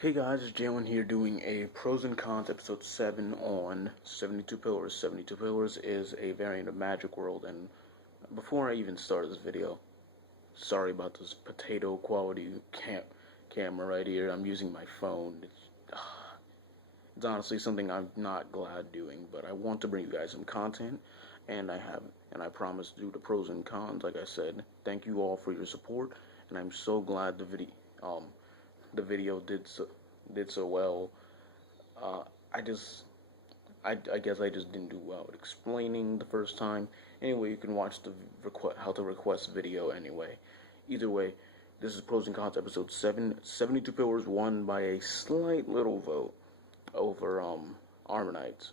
Hey guys, it's Jalen here doing a pros and cons episode 7 on 72 Pillars. 72 Pillars is a variant of Magic World, and before I even start this video, sorry about this potato quality camera right here. I'm using my phone. It's honestly something I'm not glad doing, but I want to bring you guys some content, and I promise to do the pros and cons. Like I said, thank you all for your support, and I'm so glad the video did so well. Uh, I just I guess I just didn't do well at explaining the first time. Anyway, you can watch the how to request video anyway. Either way, this is pros and cons episode 7. 72 Pillars won by a slight little vote over Armor Knights.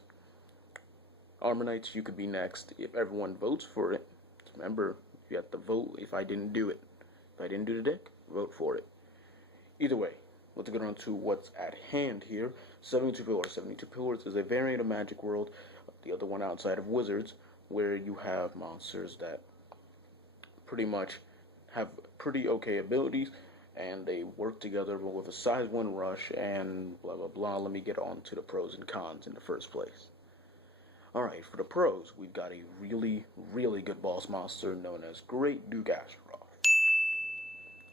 Armor Knights, you could be next if everyone votes for it. Remember, you have to vote if I didn't do it. If I didn't do the deck, vote for it. Either way, let's get on to what's at hand here. 72 Pillars. 72 Pillars is a variant of Magic World, the other one outside of Wizards, where you have monsters that pretty much have pretty okay abilities, and they work together with a size 1 rush and blah blah blah. Let me get on to the pros and cons in the first place. Alright, for the pros, we've got a really good boss monster known as Great Duke Astaroth.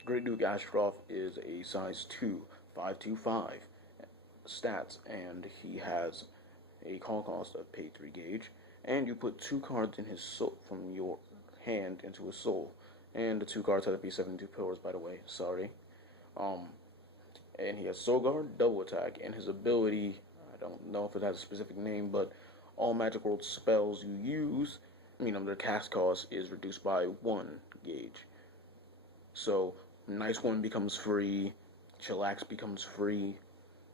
Great Duke Astaroth is a size 2, 525 stats, and he has a call cost of pay 3 gauge, and you put 2 cards in his soul from your hand into his soul. And the 2 cards have to be 72 Pillars, by the way, sorry. And he has Soul Guard, double attack, and his ability, I don't know if it has a specific name, but all Magic World spells you use, their cast cost is reduced by 1 gauge. So, Nice One becomes free, Chillax becomes free,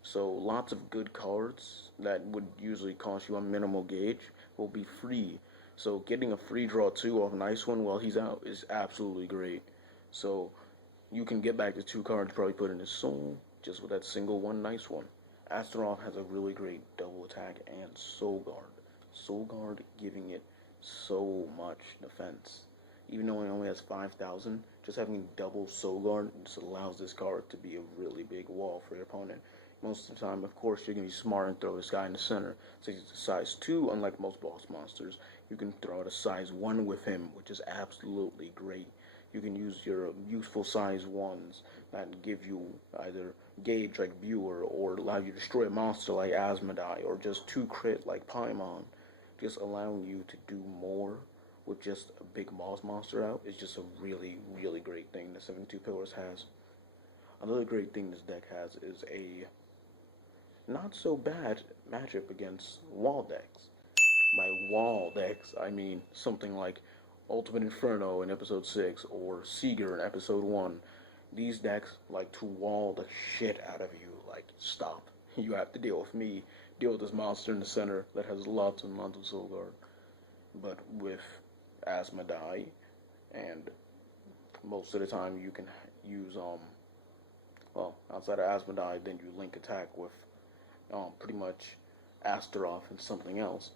so lots of good cards that would usually cost you a minimal gauge will be free. So getting a free draw 2 off Nice One while he's out is absolutely great. So you can get back the 2 cards you probably put in his soul just with that single one Nice One. Astaroth has a really great double attack and Soul Guard. Soul Guard giving it so much defense. Even though it only has 5,000, just having double Soul Guard just allows this card to be a really big wall for your opponent. Most of the time, of course, you're going to be smart and throw this guy in the center. Since he's a size 2, unlike most boss monsters, you can throw out a size 1 with him, which is absolutely great. You can use your useful size 1s that give you either gauge like Viewer, or allow you to destroy a monster like Asmodai, or just 2 crit like Paimon. Just allowing you to do more with just a big boss monster out is just a really great thing that 72 Pillars has. Another great thing this deck has is a not so bad matchup against wall decks. By wall decks, I mean something like Ultimate Inferno in episode 6 or Seeger in episode 1. These decks like to wall the shit out of you. Like, stop. You have to deal with me. Deal with this monster in the center that has lots and lots of Soul Guard. But with Asmodai, and most of the time you can use outside of Asmodai, then you link attack with pretty much Astaroth and something else.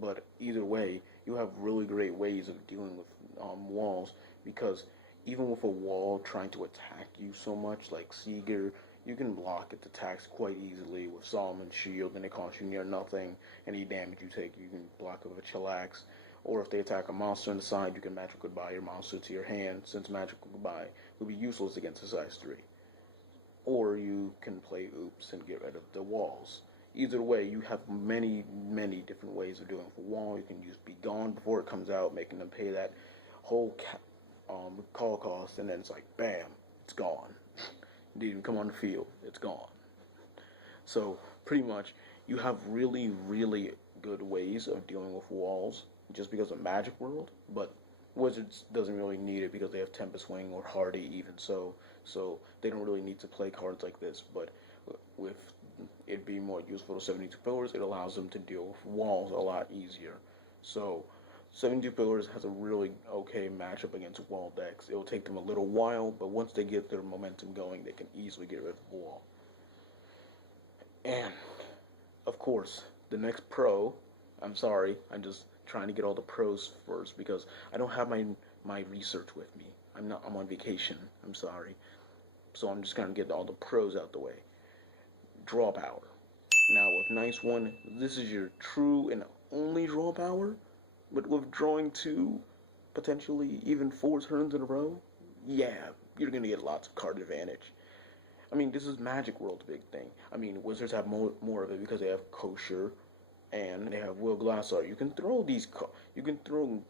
But either way, you have really great ways of dealing with walls, because even with a wall trying to attack you so much, like Seeger, you can block its attacks quite easily with Solomon's Shield, and it costs you near nothing. Any damage you take, you can block it with a Chillax. Or if they attack a monster on the side, you can Magic Goodbye your monster to your hand, since Magic Goodbye will be useless against a size 3. Or you can play Oops and get rid of the walls. Either way, you have many different ways of doing it. For wall, you can use Be Gone before it comes out, making them pay that whole call cost, and then it's like, bam, it's gone. It didn't even come on the field, it's gone. So, pretty much, you have really good ways of dealing with walls, just because of Magic World, but Wizards doesn't really need it because they have Tempest Wing or Hardy even so they don't really need to play cards like this. But with it being more useful to 72 Pillars, it allows them to deal with walls a lot easier. So 72 Pillars has a really okay matchup against wall decks. It will take them a little while, but once they get their momentum going, they can easily get rid of the wall. And of course, the next pro, I'm sorry, I'm just trying to get all the pros first because I don't have my research with me. I'm on vacation. I'm sorry. So I'm just gonna get all the pros out the way. draw power. Now with Nice One, this is your true and only draw power, but with drawing 2, potentially even 4 turns in a row, yeah, you're gonna get lots of card advantage. I mean, this is Magic World's big thing. I mean, Wizards have more of it because they have Kosher and they have Will Glassart. You can throw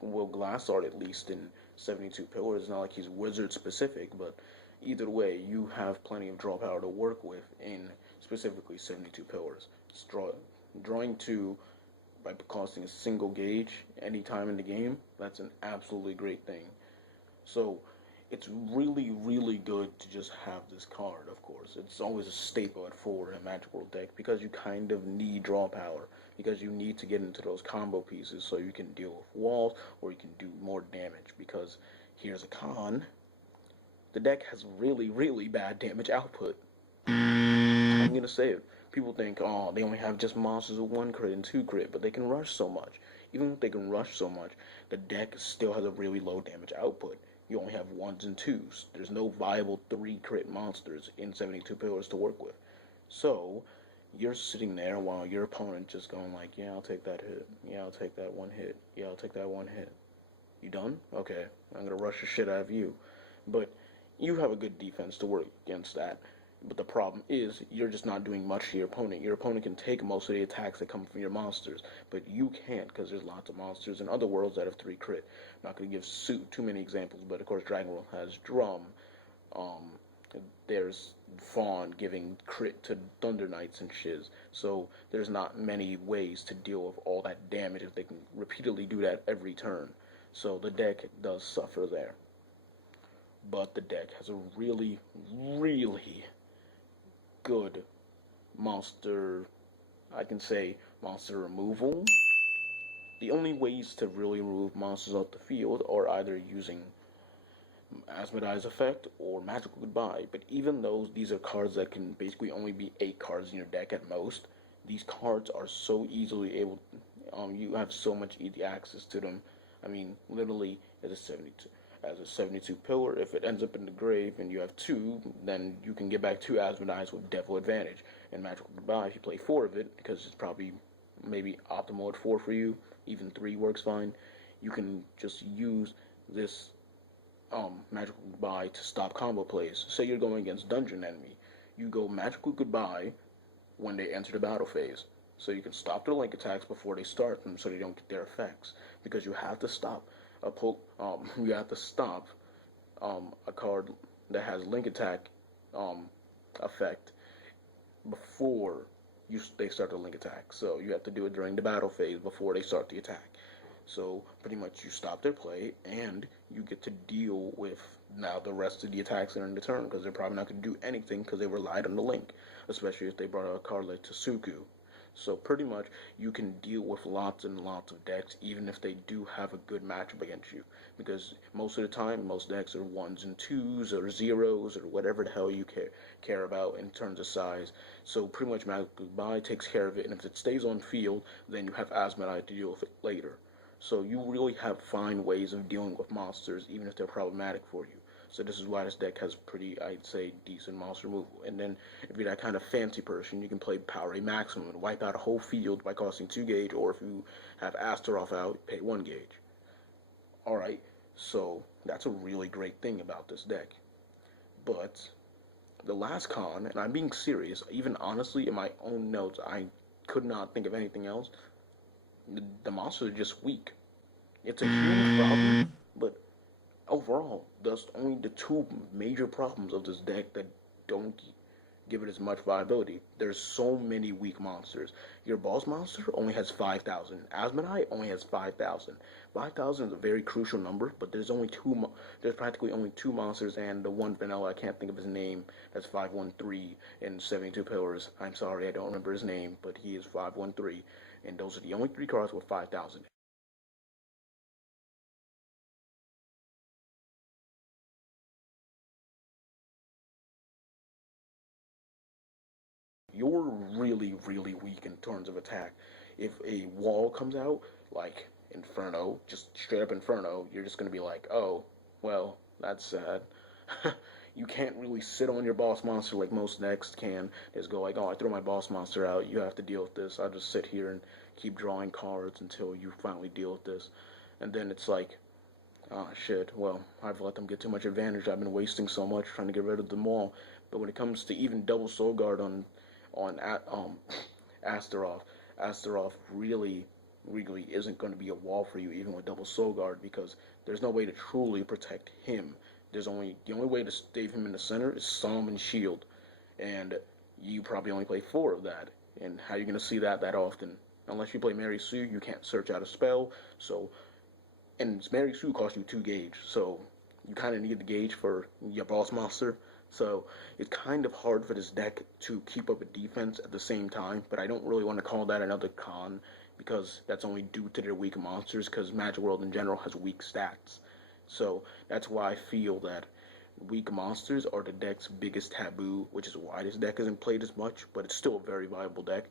Will Glassart at least in 72 Pillars. It's not like he's Wizard specific, but either way, you have plenty of draw power to work with in specifically 72 Pillars. Drawing 2 by costing a single gauge any time in the game, that's an absolutely great thing. So it's really, really good to just have this card, of course. It's always a staple at 4 in a Magic World deck because you kind of need draw power, because you need to get into those combo pieces so you can deal with walls or you can do more damage, because here's a con. The deck has really, really bad damage output. I'm going to say it. People think, oh, they only have just monsters with 1 crit and 2 crit, but they can rush so much. Even if they can rush so much, the deck still has a really low damage output. You only have 1s and 2s. There's no viable 3 crit monsters in 72 Pillars to work with. So, you're sitting there while your opponent just going like, yeah, I'll take that hit. Yeah, I'll take that 1 hit. Yeah, I'll take that 1 hit. You done? Okay, I'm going to rush the shit out of you. But you have a good defense to work against that. But the problem is, you're just not doing much to your opponent. Your opponent can take most of the attacks that come from your monsters, but you can't because there's lots of monsters in other worlds that have 3 crit. I'm not going to give too many examples, but of course Dragon World has Drum. There's Fawn giving crit to Thunder Knights and shiz. So there's not many ways to deal with all that damage if they can repeatedly do that every turn. So the deck does suffer there. But the deck has a really, really good monster, I can say, monster removal. The only ways to really remove monsters off the field are either using Asmodee's Effect or Magical Goodbye, but even though these are cards that can basically only be 8 cards in your deck at most, these cards are so easily able, you have so much easy access to them. I mean, literally, as a 72 pillar, if it ends up in the grave and you have 2, then you can get back 2 Asmodees with Devil Advantage. And Magical Goodbye, if you play 4 of it, because it's probably maybe optimal at 4 for you, even 3 works fine, you can just use this Magical Goodbye to stop combo plays. Say you're going against Dungeon Enemy, you go Magical Goodbye when they enter the battle phase. So you can stop their link attacks before they start them so they don't get their effects. Because you have to stop a card that has link attack effect before they start the link attack. So you have to do it during the battle phase before they start the attack. So pretty much you stop their play and you get to deal with now the rest of the attacks that are in the turn, because they're probably not going to do anything because they relied on the link, especially if they brought out a card like Tsuku. So pretty much you can deal with lots and lots of decks even if they do have a good matchup against you, because most of the time most decks are 1s and 2s or 0s or whatever the hell you care about in terms of size. So pretty much Magic Goodbye takes care of it, and if it stays on field then you have Asmodee to deal with it later. So you really have fine ways of dealing with monsters even if they're problematic for you. So this is why this deck has pretty, I'd say, decent monster removal. And then if you're that kind of fancy person, you can play Power A Maximum and wipe out a whole field by costing 2 gauge, or if you have Astaroth out, pay 1 gauge. Alright, so that's a really great thing about this deck. But the last con, and I'm being serious, even honestly in my own notes, I could not think of anything else. The monsters are just weak. It's a huge problem, but overall, that's only the 2 major problems of this deck that don't give it as much viability. There's so many weak monsters. Your boss monster only has 5,000. Asmodee only has 5,000. 5,000 is a very crucial number, but there's practically only 2 monsters, and the one vanilla, I can't think of his name, that's 513 in 72 Pillars. I'm sorry, I don't remember his name, but he is 513, and those are the only 3 cards with 5,000. You're really, really weak in terms of attack. If a wall comes out, like Inferno, just straight up Inferno, you're just going to be like, oh, well, that's sad. you can't really sit on your boss monster like most decks can. Just go like, oh, I throw my boss monster out, you have to deal with this. I'll just sit here and keep drawing cards until you finally deal with this. And then it's like, oh shit, well, I've let them get too much advantage. I've been wasting so much trying to get rid of them all. But when it comes to even double Soul Guard on Astaroth really isn't going to be a wall for you even with double Soul Guard, because there's no way to truly protect him. The only way to save him in the center is Psalm and Shield, and you probably only play 4 of that. And how are you going to see that often? Unless you play Mary Sue, you can't search out a spell. So, and Mary Sue costs you 2 gauge, so you kind of need the gauge for your boss monster. So it's kind of hard for this deck to keep up a defense at the same time, but I don't really want to call that another con, because that's only due to their weak monsters, because Magic World in general has weak stats. So that's why I feel that weak monsters are the deck's biggest taboo, which is why this deck isn't played as much, but it's still a very viable deck.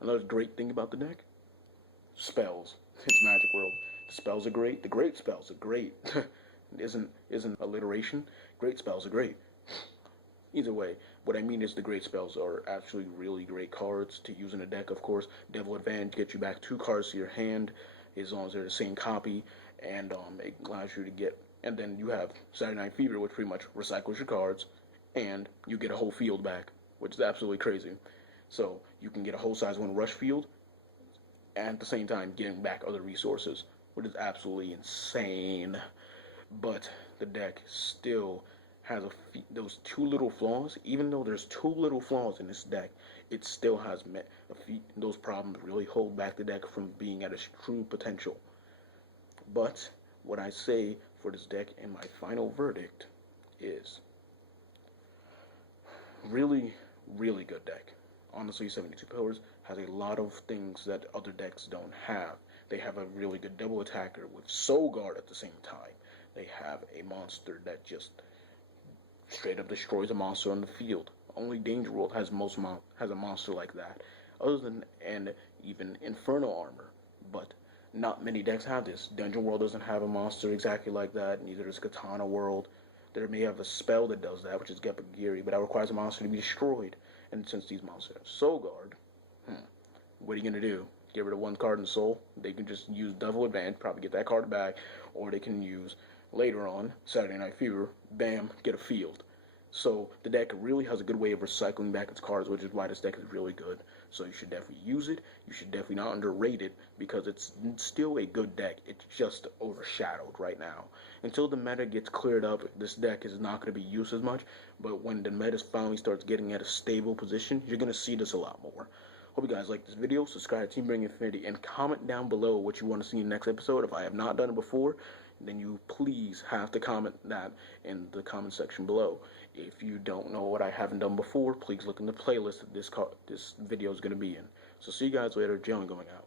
Another great thing about the deck, spells. It's Magic World. The spells are great. The great spells are great. isn't alliteration. Great spells are great. Either way, what I mean is the great spells are actually really great cards to use in a deck, of course. Devil Advantage gets you back 2 cards to your hand, as long as they're the same copy, and it allows you to get... And then you have Saturday Night Fever, which pretty much recycles your cards, and you get a whole field back, which is absolutely crazy. So you can get a whole size 1 rush field, and at the same time getting back other resources, which is absolutely insane. But the deck still has those 2 little flaws. Even though there's 2 little flaws in this deck, it still has those problems really hold back the deck from being at its true potential. But what I say for this deck in my final verdict is really, really good deck. Honestly, 72 Pillars has a lot of things that other decks don't have. They have a really good double attacker with Soul Guard at the same time. They have a monster that just straight up destroys a monster on the field. Only Danger World has a monster like that. And even Inferno Armor. But not many decks have this. Dungeon World doesn't have a monster exactly like that. Neither does Katana World. There may have a spell that does that, which is Gepagiri, but that requires a monster to be destroyed. And since these monsters have Soul Guard, what are you going to do? Get rid of 1 card in Soul? They can just use Devil Advantage, probably get that card back, or they can use, later on, Saturday Night Fever, bam, get a field. So the deck really has a good way of recycling back its cards, which is why this deck is really good. So you should definitely use it. You should definitely not underrate it, because it's still a good deck. It's just overshadowed right now. Until the meta gets cleared up, this deck is not going to be used as much. But when the meta finally starts getting at a stable position, you're going to see this a lot more. Hope you guys like this video. Subscribe to Team Bring Infinity, and comment down below what you want to see in the next episode. If I have not done it before, then you please have to comment that in the comment section below. If you don't know what I haven't done before, please look in the playlist that this video is going to be in. So see you guys later. Jalen going out.